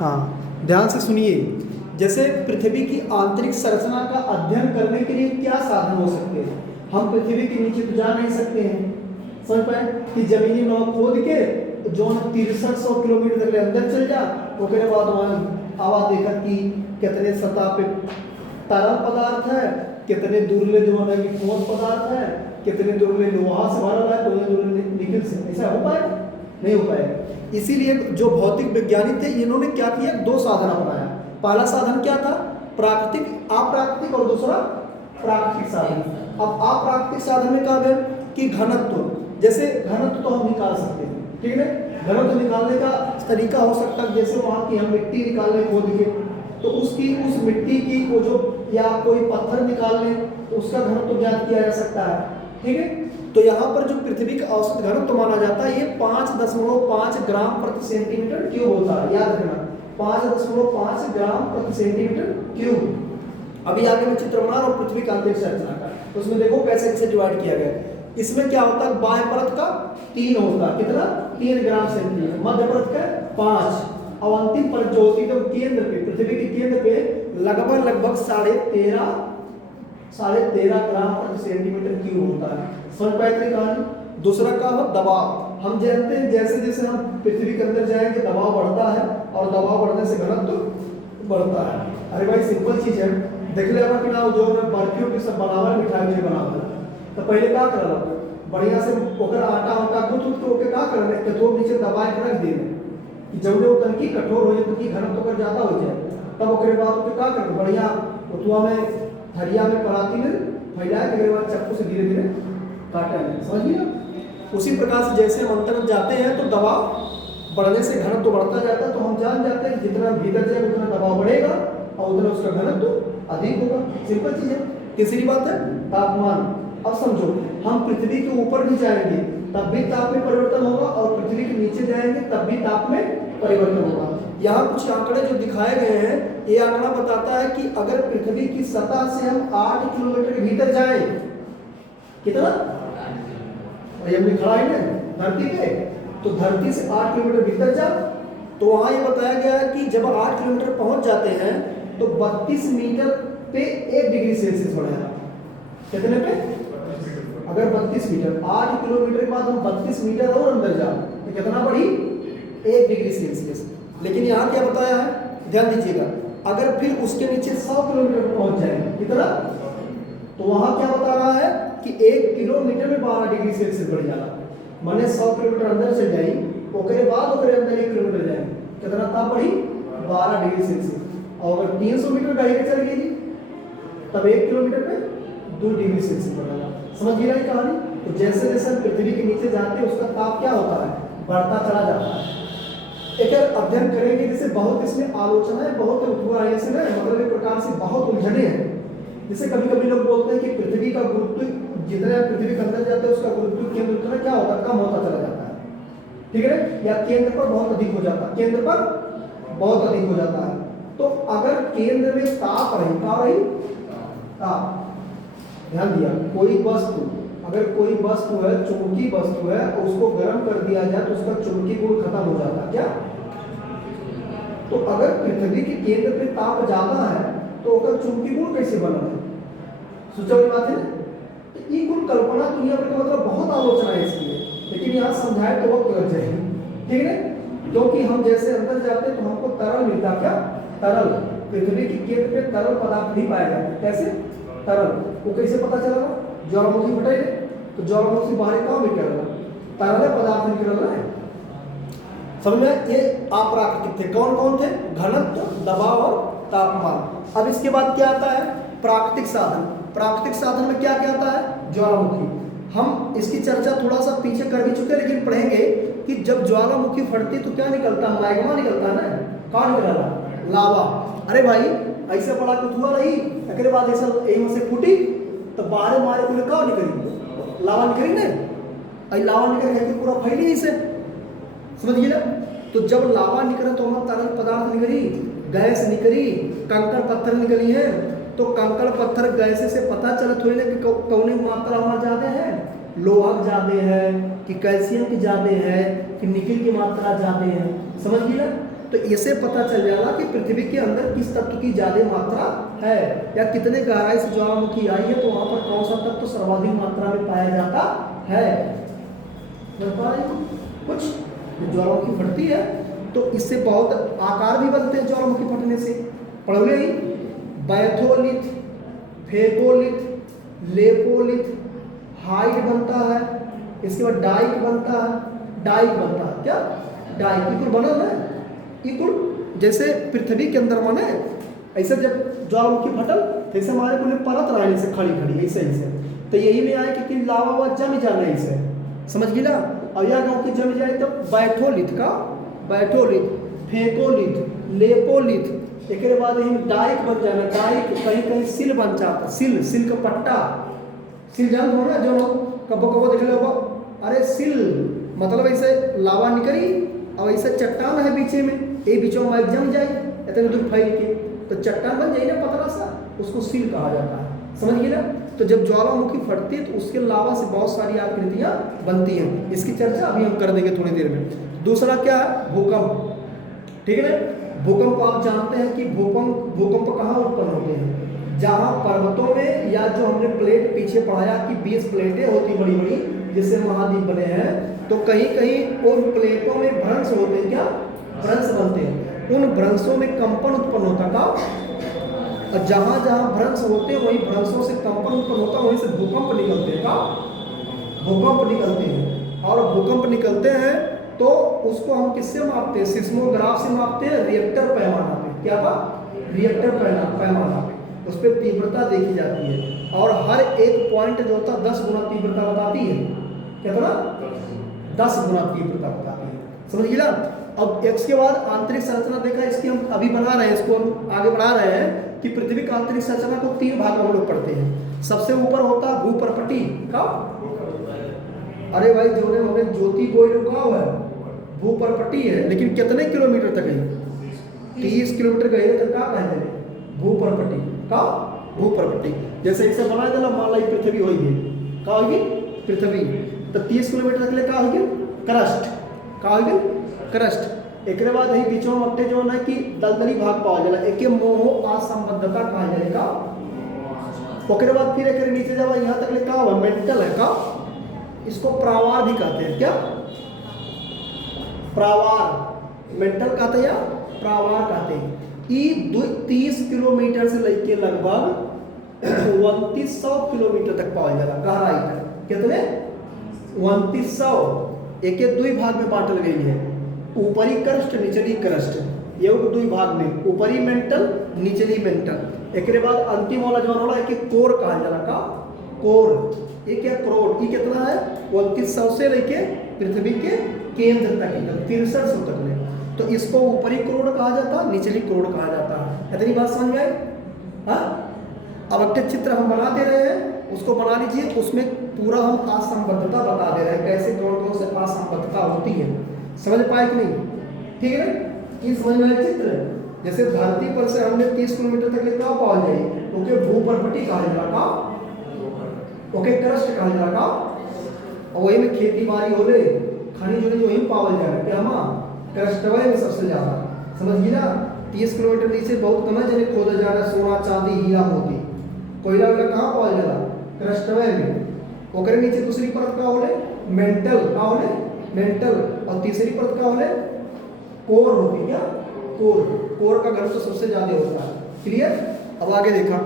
हाँ ध्यान से सुनिए। जैसे पृथ्वी की आंतरिक संरचना का अध्ययन करने के लिए क्या साधन हो सकते हैं? हम पृथ्वी के नीचे तो जा नहीं सकते हैं, समझ पाए कि जमीनी नौ खोद के जो 6300 किलोमीटर तक अंदर चल जा, उसके बाद वहाँ आवाज देखा कि कितने सतह पे तरल पदार्थ है, कितने दूरले जो है ठोस पदार्थ है, कितने दूरले लोहा से भरा है, कितने दूरले निकल से। ऐसा हो पाएगा? नहीं हो पाएगा। इसीलिए जो भौतिक विज्ञानी थे इन्होंने क्या किया, दो साधन अपनाया। पहला साधन क्या था? प्राकृतिक अप्राकृतिक, और दूसरा प्राकृतिक साधन। अब अप्राकृतिक साधन में क्या है कि घनत्व, जैसे घनत्व तो हम निकाल सकते हैं, ठीक है। घनत्व निकालने का तरीका हो सकता है जैसे वहाँ की हम मिट्टी निकाल लें खोद के, तो उसकी उस मिट्टी की वो जो, या कोई पत्थर निकाल लें तो उसका घनत्व ज्ञात किया जा सकता है, ठीक है। तो यहाँ पर जो पृथ्वी का औसत घनत्व माना जाता है ये 5.5 ग्राम प्रति सेंटीमीटर क्यूब होता है, याद रखना 5.5 ग्राम प्रति सेंटीमीटर क्यूब। अभी आगे मैं चित्र बना रहा हूँ पृथ्वी का आंतरिक संरचना का, तो उसमें देखो कैसे कैसे डिवाइड किया गया। इसमें क्या होता है, बाह्य परत का 3 होता है, कितना 3 ग्राम सेंटीमीटर, मध्य परत का 5, और अंतिम परत जो होती है तो केंद्र पे, पृथ्वी के केंद्र पे लगभग 13.5 ग्राम प्रति सेंटीमीटर क्यूब होता है। समझ पाए थे कहानी? दूसरा का हो दबाव। हम जानते हैं जैसे जैसे हम पृथ्वी के अंदर जाएंगे दबाव बढ़ता है, और दबाव बढ़ने से घनत्व बढ़ता है। अरे भाई सिंपल चीज है, देख ले कि ना जो बर्फियों की सब बनावट मिठाई जो बनावट, तो पहले क्या करला बढ़िया से ओकर आटा गूंथ के ओके का करले कठोर नीचे दबा के रख देने कि जब वो तनकी कठोर हो जाए तो की घनत्व कर ज्यादा हो जाए, तब ओकरे बाद ओके का कर बढ़िया उतवा में थरिया में पराती में फैला के बाद चक्कू से धीरे धीरे काटा है। समझ गए? उसी प्रकार से जैसे हम अंतर जाते हैं तो दबाव बढ़ने से घनत्व बढ़ता जाता है, तो हम जान जाते हैं कि जितना भीतर जाए उतना दबाव बढ़ेगा और उतना उसका घनत्व अधिक होगा। सिंपल चीज है। तीसरी बात है तापमान। अब समझो हम पृथ्वी के ऊपर भी जाएंगे तब भी ताप में परिवर्तन होगा, और पृथ्वी के नीचे जाएंगे तब भी ताप में परिवर्तन होगा। यहाँ कुछ आंकड़े जो दिखाए गए हैं, ये आंकड़ा बताता है कि अगर पृथ्वी की सतह से हम 8 किलोमीटर के भीतर जाएं, कितना हमने खड़ा है ना धरती पे, तो धरती से 8 किलोमीटर भीतर जा, तो वहां ये बताया गया है कि जब 8 किलोमीटर पहुंच जाते हैं तो 32 मीटर पे 1 डिग्री सेल्सियस बढ़ेगा। कितने पे? अगर 32 मीटर, 8 किलोमीटर के बाद हम 32 मीटर और अंदर जाओ तो कितना बढ़ी? 1 डिग्री सेल्सियस। लेकिन यहाँ क्या बताया है, ध्यान दीजिएगा, अगर फिर उसके नीचे 100 किलोमीटर पर पहुंच जाएंगे, कितना, तो वहां क्या बता रहा है कि 1 किलोमीटर में 12 डिग्री सेल्सियस बढ़ जाना। माने 100 किलोमीटर अंदर से जाए ओकरे बाद ओकरे अंदर 1 किलोमीटर जाए, कितना ताप बढ़ी? 12 डिग्री सेल्सियस। और अगर 300 मीटर गहरे चल गई तब 1 किलोमीटर पे 2 डिग्री सेल्सियस बढ़ेगा। समझ गया ये कहानी? तो जैसे जैसे पृथ्वी के नीचे जाते हैं उसका ताप क्या होता है? बढ़ता चला जाता है। एक अध्ययन करेंगे जिससे बहुत इसमें आलोचनाएं बहुत ऐसे ना, मतलब एक प्रकार से बहुत उलझने हैं। जैसे कभी कभी लोग बोलते हैं कि पृथ्वी का गुरुत्व जितना पृथ्वी के अंदर जाता है उसका गुरुत्व केंद्र उतना क्या होता है? कम होता चला जाता है, ठीक है, या केंद्र पर बहुत अधिक हो जाता है, केंद्र पर बहुत अधिक हो जाता है। तो अगर केंद्र में ताप रही, क्या रही? ताप। ध्यान दिया, कोई वस्तु, अगर कोई वस्तु है, चुंबकीय वस्तु है, और उसको गर्म कर दिया जाए तो उसका चुंबकीय गुण खत्म हो जाता है क्या? तो अगर पृथ्वी के केंद्र पे ताप ज्यादा है तो अगर चुंबकीय गुण कैसे बना है? सोचा वाली बात है ना। तो ये गुण कल्पना दुनिया में मतलब बहुत आलोचना है इसकी, लेकिन यहाँ समझाए तो वक्त लग जाएगी, ठीक है, क्योंकि हम जैसे अंदर जाते हैं तो हमको तरल मिलता, क्या तरल, पृथ्वी के केंद्र पे तरल पदार्थ नहीं पाया जाता। कैसे तरल? वो कैसे पता चला? ज्वालामुखी फटेगा तो ज्वालामुखी बाहर कहाँ निकल रहा? तरल पदार्थ निकल रहा है। समझ में? ये अप्राकृतिक थे। कौन कौन थे? घनत्व, दबाव और तापमान। अब इसके बाद क्या आता है? प्राकृतिक साधन। प्राकृतिक साधन में क्या क्या आता है? ज्वालामुखी। हम इसकी चर्चा थोड़ा सा पीछे कर भी चुके, लेकिन पढ़ेंगे कि जब ज्वालामुखी फटती तो क्या निकलता? मैग्मा निकलता ना। कहाँ निकल रहा? लावा। अरे भाई ऐसे बड़ा कुछ हुआ नहीं, अगले बाद ऐसा एम से फूटी तो बाहर मारे पूरे कहाँ निकली? लावा निकली ना। आई लावा निकल गया पूरा फैली इसे, समझ गए ना। तो जब लावा निकला तो वहाँ तरल पदार्थ निकली, गैस निकली, कंकड़ पत्थर निकली है। तो कंकड़ पत्थर गैस से पता चला थोड़ी ना कि कौन मात्रा हमारा ज्यादा है, लोहा ज्यादा है कि कैल्शियम की ज्यादा है कि निकल की मात्रा ज्यादा है। समझ गए ना। तो इसे पता चल जाएगा कि पृथ्वी के अंदर किस तत्व की ज्यादा मात्रा है, या कितने गहराई से ज्वालामुखी आई है, तो वहां पर कौन सा तत्व सर्वाधिक मात्रा में पाया जाता है। कुछ ज्वालामुखी फटती है तो इससे बहुत आकार भी बनते हैं ज्वालामुखी फटने से। पढ़ोगे ही, बैथोलिथ, फेकोलिथ, लेपोलिथ, हाइड बनता है, इसके बाद डाइक बनता है। डाइक बनता है क्या? डाइक इकुल बना ना, इकुल जैसे पृथ्वी के अंदर माने ऐसे जब ज्वालामुखी फटल जैसे हमारे को परत रहा से खड़ी खड़ी ऐसे ऐसे, तो यही में आए कि लावा हुआ जम जाना ऐसे, समझ गई ना। और यह गाँव की जम जाए तो बैठोलिथ का, बैठोलिथ, फेकोलिथ, लेपोलिथ, एक बाद यही डाइक बन जाना। डाइक कहीं कहीं सिल बन जाता, सिल, सिल का पट्टा, सिल जान हो ना जो कबो कबो देख लो, अरे सिल मतलब ऐसे लावा निकली और ऐसे चट्टान है बीचे में, ये बीचों में जम जाए इतने दूर फैल के, तो चट्टान बन जाए ना पतला सा, उसको सिल कहा जाता है, समझ गए ना। तो जब ज्वालामुखी फटती है तो उसके लावा से बहुत सारी आकृतियां बनती हैं, इसकी चर्चा अभी हम कर देंगे थोड़ी देर में। दूसरा क्या है? भूकंप, ठीक है ना। भूकंप आप जानते हैं कि भूकंप कहाँ उत्पन्न होते हैं? जहाँ पर्वतों में, या जो हमने प्लेट पीछे पढ़ाया कि 20 प्लेटें होती बड़ी बड़ी जिससे महाद्वीप बने हैं, तो कहीं कहीं उन प्लेटों में भ्रंश होते हैं, क्या भ्रंश बनते हैं, उन भ्रंशों में कंपन उत्पन्न होता का, और जहाँ जहाँ भ्रंश होते हैं वही भ्रंशों से कंपन उत्पन्न होता है, वहीं से भूकंप निकलते हैं, का भूकंप निकलते हैं। और भूकंप निकलते हैं तो उसको हम किससे मापते हैं? सिस्मोग्राफ से मापते हैं, रिएक्टर पैमाना पे। क्या बा? रिएक्टर पैमाना पे उस पर तीव्रता देखी जाती है, और हर एक पॉइंट जो होता है 10 गुना तीव्रता बताती है। कितना? 10 गुना तीव्रता बताती है, समझ गए ना। अब इसके बाद आंतरिक संरचना देखा, इसकी हम अभी बना रहे हैं, इसको हम आगे बढ़ा रहे हैं कि पृथ्वी का आंतरिक संरचना को 3 भागों में लोग पढ़ते हैं। सबसे ऊपर होता है भूपर्पटी का, अरे भाई जो हमने ज्योति कोई रुका हुआ है, भूपर्पटी है, लेकिन कितने किलोमीटर तक है? 30 किलोमीटर गए तक का कहते हैं भूपर्पटी का, भूपर्पटी। जैसे एक से बना देना, मान ली पृथ्वी होगी, का होगी पृथ्वी, तो 30 किलोमीटर तक ले का होगी क्रस्ट, का होगी क्रस्ट। एक बाद ही बीचों मट्टे जो है कि दलदली भाग पाओ जाला, एक मोह असंबद्धता कहा जाएगा। ओकरे बाद फिर एक नीचे जब यहाँ तक ले का हुआ मेंटल है, का इसको प्रावार भी कहते हैं, क्या प्रावार, मेंटल कहते हैं या प्रावार कहते हैं। 30 किलोमीटर से लेके लगभग 2900 किलोमीटर तक पाया जाएगा गहराई तक। कितने? 2900। एक एक 2 भाग में बांटल गई है, ऊपरी क्रस्ट निचली क्रस्ट, ये 2 भाग में, ऊपरी मेंटल निचली मेंटल। एक बाद अंतिम वाला जो होला एक कोर कहा जाला, का कोर, ये क्या करोड़, ये कितना है 2900 से लेके पृथ्वी के केंद्र तक 6300 तक में, तो इसको ऊपरी करोड़ कहा जाता है, निचली करोड़ कहा जाता है। इतनी बात समझ गए? हाँ, अब एक चित्र हम बना दे रहे हैं, उसको बना लीजिए, उसमें पूरा हम असंबद्धता बता दे रहे हैं, कैसे कौन से असंबद्धता होती है, समझ पाए कि नहीं? ठीक है ना, ये समझ में आया चित्र। जैसे धरती पर से हमने 30 किलोमीटर तक कितना पहुंच जाए, ओके भूपर्पटी कहा जाएगा, ओके क्रस्ट कहा जाएगा, और वही में खेती बाड़ी हो ले, खनिज जो वही पावल जाएगा, क्या हम क्रस्टवय में सबसे ज्यादा, समझ गई ना। 30 किलोमीटर नीचे बहुत कम है जने खोदा जा रहा, सोना चांदी हीरा मोती, कोयला वगैरह कहाँ पावल जाला? क्रस्टवय में। ओकरे नीचे दूसरी परत का होले मेंटल, का होले मेंटल, और तीसरी परत का होले कोर होती, क्या कोर, कोर का घनत्व सबसे ज्यादा होता है। क्लियर? अब आगे देखा